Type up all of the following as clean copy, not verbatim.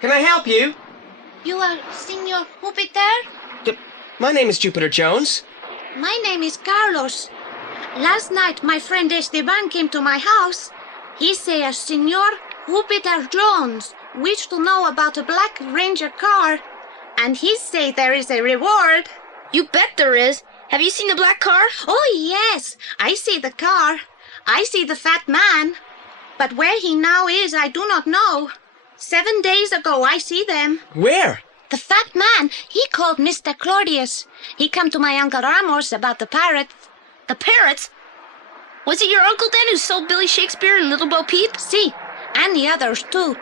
Can I help you? You are Senor Jupiter? My name is Jupiter Jones. My name is Carlos. Last night my friend Esteban came to my house. He say Senor Jupiter Jones wished to know about a Black Ranger car. And he say there is a reward. You bet there is. Have you seen the black car? Oh, yes. I see the car. I see the fat man. But where he now is, I do not know. 7 days ago, I see them. Where? The fat man, he called Mr. Claudius. He come to my Uncle Ramos about the parrot. The parrots? Was it your uncle then who sold Billy Shakespeare and Little Bo Peep? See, and the others too.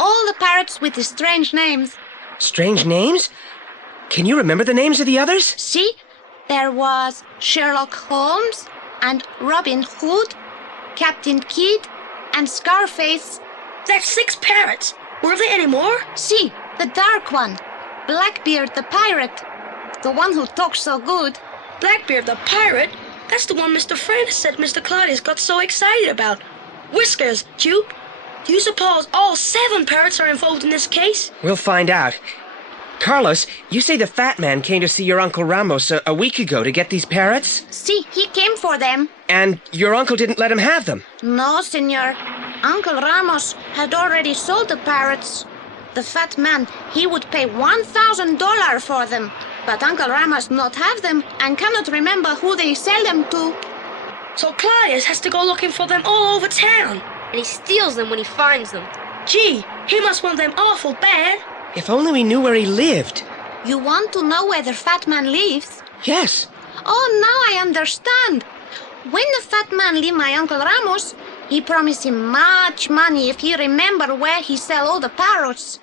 All the parrots with the strange names. Strange names? Can you remember the names of the others? See, there was Sherlock Holmes and Robin Hood, Captain Kidd and Scarface. That's 6 parrots. Were there any more? See, the dark one, Blackbeard the pirate, the one who talks so good. Blackbeard the pirate? That's the one Mr. Francis said Mr. Claudius got so excited about. Whiskers, Jupe. Do you suppose all 7 parrots are involved in this case? We'll find out. Carlos, you say the fat man came to see your Uncle Ramos a week ago to get these parrots? See, he came for them. And your uncle didn't let him have them? No, senor. Uncle Ramos had already sold the parrots. The fat man, he would pay $1,000 for them. But Uncle Ramos not have them and cannot remember who they sell them to. So Claudius has to go looking for them all over town. And he steals them when he finds them. Gee, he must want them awful bad. If only we knew where he lived. You want to know where the fat man lives? Yes. Oh, now I understand. When the fat man leave my Uncle Ramos, he promised him much money if he remember where he sell all the parrots.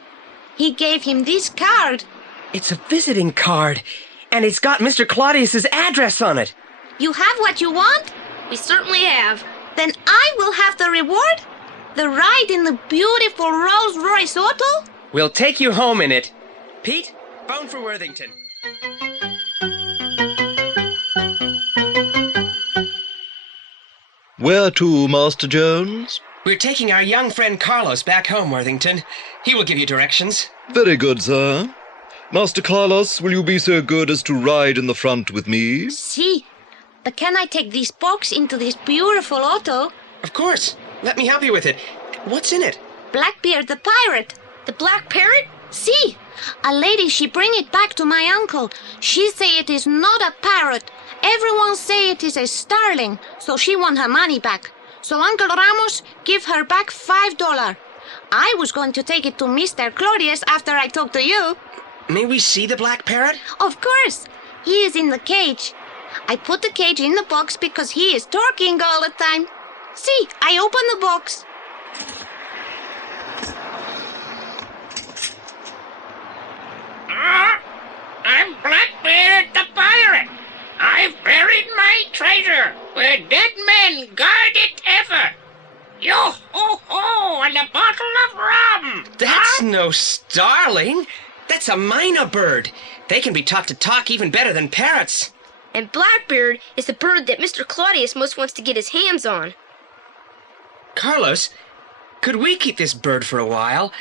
He gave him this card. It's a visiting card, and it's got Mr. Claudius's address on it. You have what you want? We certainly have. Then I will have the reward? The ride in the beautiful Rolls-Royce auto? We'll take you home in it. Pete, phone for Worthington. Where to, Master Jones? We're taking our young friend Carlos back home, Worthington. He will give you directions. Very good, sir. Master Carlos, will you be so good as to ride in the front with me? See, but can I take this box into this beautiful auto? Of course. Let me help you with it. What's in it? Blackbeard the pirate. The black parrot? See, a lady, she bring it back to my uncle. She say it is not a parrot. Everyone say it is a starling, so she want her money back. So Uncle Ramos give her back $5. I was going to take it to Mr. Claudius after I talk to you. May we see the black parrot? Of course. He is in the cage. I put the cage in the box because he is talking all the time. See, I open the box. I'm Blackbeard the pirate. I've buried my treasure where dead men guard it ever. Yo-ho-ho, and a bottle of rum. That's no starling. That's a mynah bird. They can be taught to talk even better than parrots. And Blackbeard is the bird that Mr. Claudius most wants to get his hands on. Carlos, could we keep this bird for a while?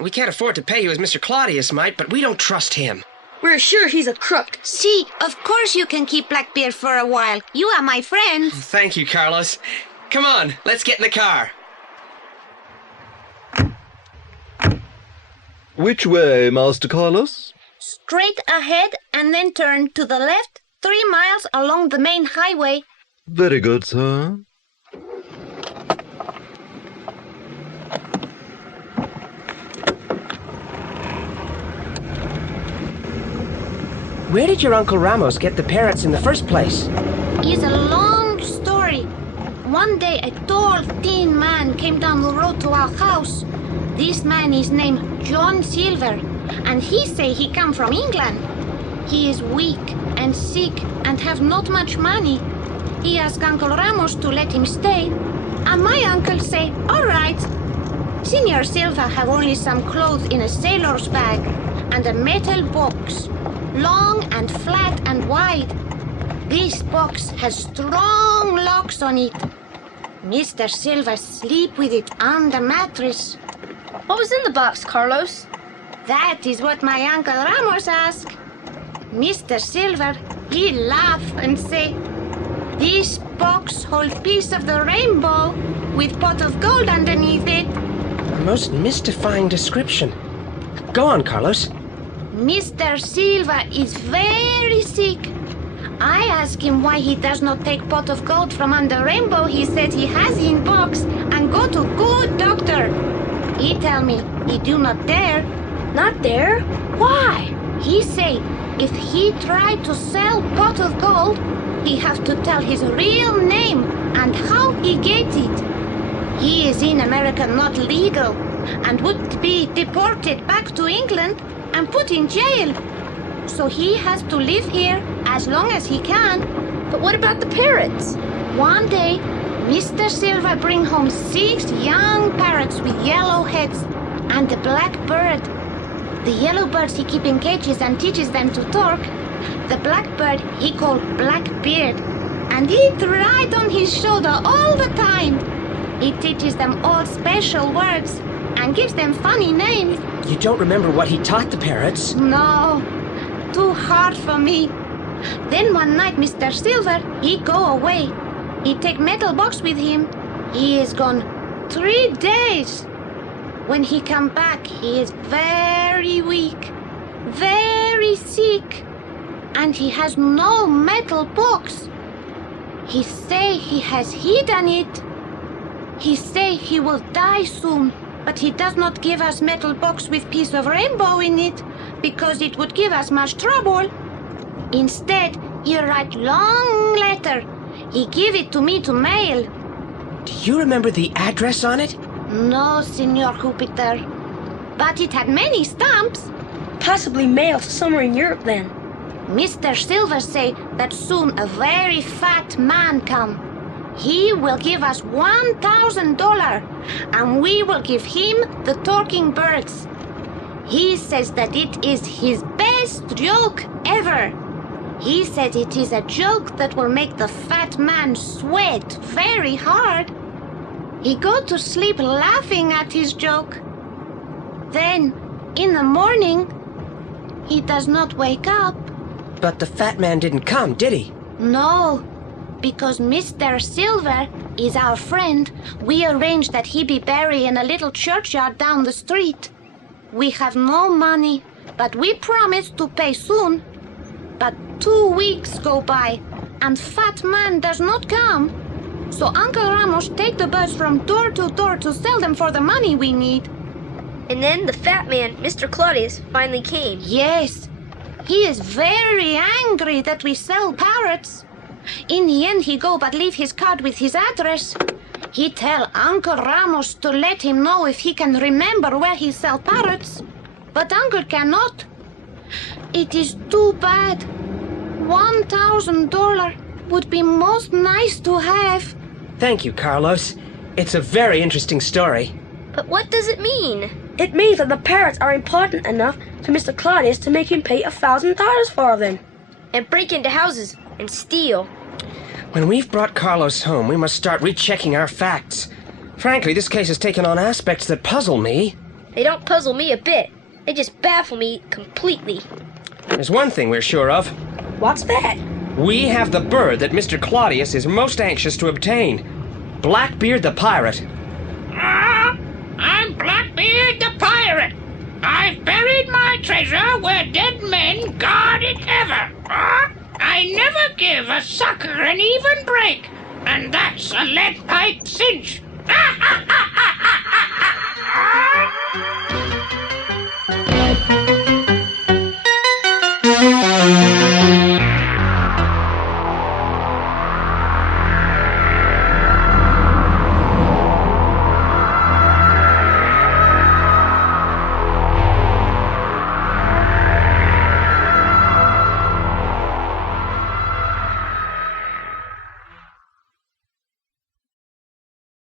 We can't afford to pay you as Mr. Claudius might, but we don't trust him. We're sure he's a crook. See, of course you can keep Blackbeard for a while. You are my friend. Thank you, Carlos. Come on, let's get in the car. Which way, Master Carlos? Straight ahead and then turn to the left 3 miles along the main highway. Very good, sir. Where did your Uncle Ramos get the parrots in the first place? It's a long story. One day a tall, thin man came down the road to our house. This man is named John Silver, and he say he come from England. He is weak and sick and have not much money. He asked Uncle Ramos to let him stay, and my uncle say, all right. Senor Silva have only some clothes in a sailor's bag and a metal box, long and flat and wide. This box has strong locks on it. Mr. Silva sleep with it on the mattress. What was in the box, Carlos? That is what my Uncle Ramos asked. Mr. Silver, he laugh and say, "This box hold piece of the rainbow with pot of gold underneath it." A most mystifying description. Go on, Carlos. Mr. Silver is very sick. I ask him why he does not take pot of gold from under rainbow he said he has in box and go to good doctor. He tell me he do not dare. Not there? Why? He say if he try to sell pot of gold, he have to tell his real name and how he get it. He is in America not legal and would be deported back to England and put in jail. So he has to live here as long as he can. But what about the parrots? One day, Mr. Silver bring home 6 young parrots with yellow heads and a black bird. The yellow birds he keep in cages and teaches them to talk. The black bird he call Blackbeard, and he ride on his shoulder all the time. He teaches them all special words and gives them funny names. You don't remember what he taught the parrots? No, too hard for me. Then one night Mr. Silver, he go away. He take metal box with him. He is gone 3 days. When he come back, he is very weak, very sick, and he has no metal box. He say he has hidden it. He say he will die soon, but he does not give us metal box with piece of rainbow in it because it would give us much trouble. Instead, he write long letter. He give it to me to mail. Do you remember the address on it? No, Senor Jupiter. But it had many stamps. Possibly mailed to somewhere in Europe then. Mr. Silver say that soon a very fat man come. He will give us $1,000 and we will give him the talking birds. He says that it is his best joke ever. He said it is a joke that will make the fat man sweat very hard. He go to sleep laughing at his joke. Then, in the morning, he does not wake up. But the fat man didn't come, did he? No, because Mr. Silver is our friend. We arranged that he be buried in a little churchyard down the street. We have no money, but we promised to pay soon. But 2 weeks go by, and fat man does not come. So Uncle Ramos take the birds from door to door to sell them for the money we need. And then the fat man, Mr. Claudius, finally came. Yes, he is very angry that we sell parrots. In the end, he go but leave his card with his address. He tell Uncle Ramos to let him know if he can remember where he sell parrots. But Uncle cannot. It is too bad. $1,000 would be most nice to have. Thank you, Carlos. It's a very interesting story. But what does it mean? It means that the parrots are important enough to Mr. Claudius to make him pay $1,000 for them. And break into houses and steal. When we've brought Carlos home, we must start rechecking our facts. Frankly, this case has taken on aspects that puzzle me. They don't puzzle me a bit. They just baffle me completely. There's one thing we're sure of. What's that? We have the bird that Mr. Claudius is most anxious to obtain. Blackbeard the pirate. I'm Blackbeard the pirate. I've buried my treasure where dead men guard it ever. I never give a sucker an even break, and that's a lead pipe cinch.